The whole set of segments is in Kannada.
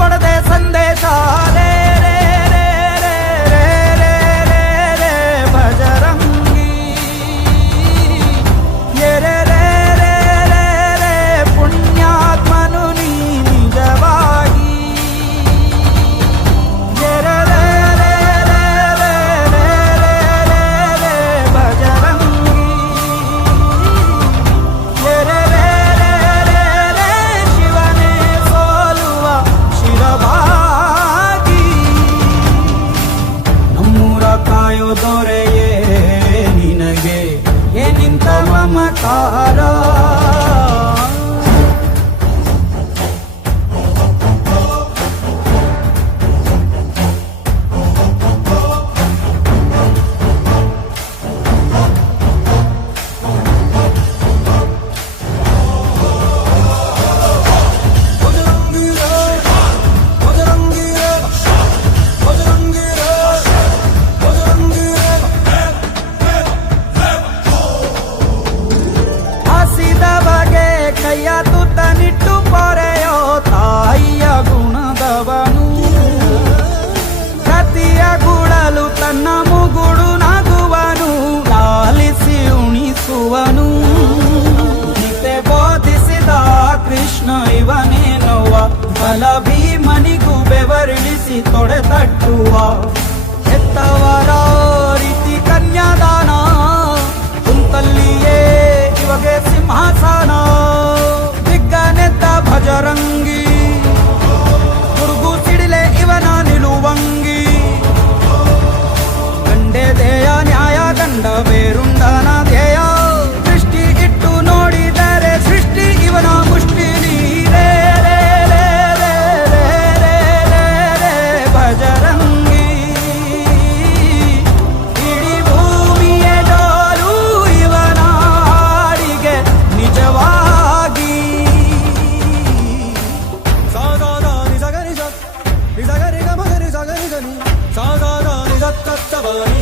படத்தை motores. ಕೃಷ್ಣ ಇವನೇನೋವ ಬಲ ಭೀಮನಿಗೂ ಬೆವರಿಳಿಸಿ ತೊಡೆ ತಟ್ಟುವ. ಹೆತ್ತವರ ರೀತಿ ಕನ್ಯಾದಾನ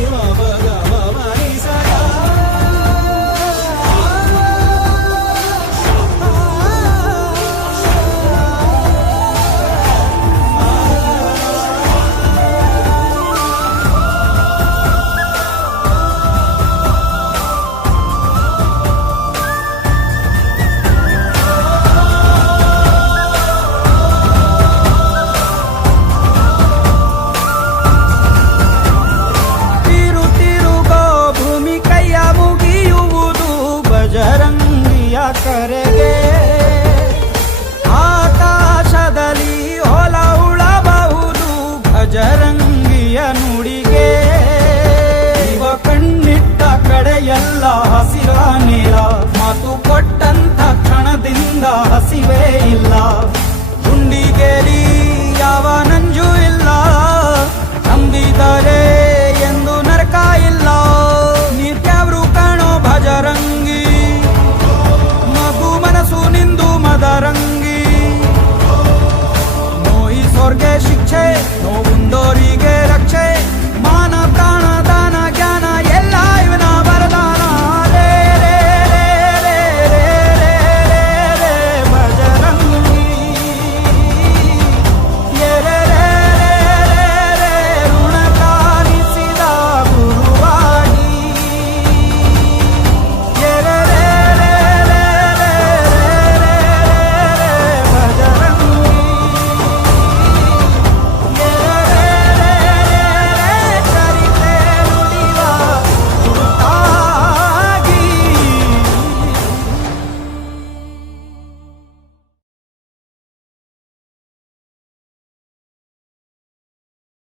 Shiva ತರಂಗಿಯ ಕರೆಗೆ ಆಕಾಶದಲ್ಲಿ ಹೊಲ ಉಳಬಹುದು ಗಜರಂಗಿಯ ನುಡಿಗೆ. ಇವ ಕಣ್ಣಿಟ್ಟ ಕಡೆಯೆಲ್ಲ ಹಸಿರಾನಿಲ್ಲ ಮಾತು ಕೊಟ್ಟಂತ ಕ್ಷಣದಿಂದ ಹಸಿವೆ ಇಲ್ಲ. 사랑기. 너희 설계 식체 너 분더리게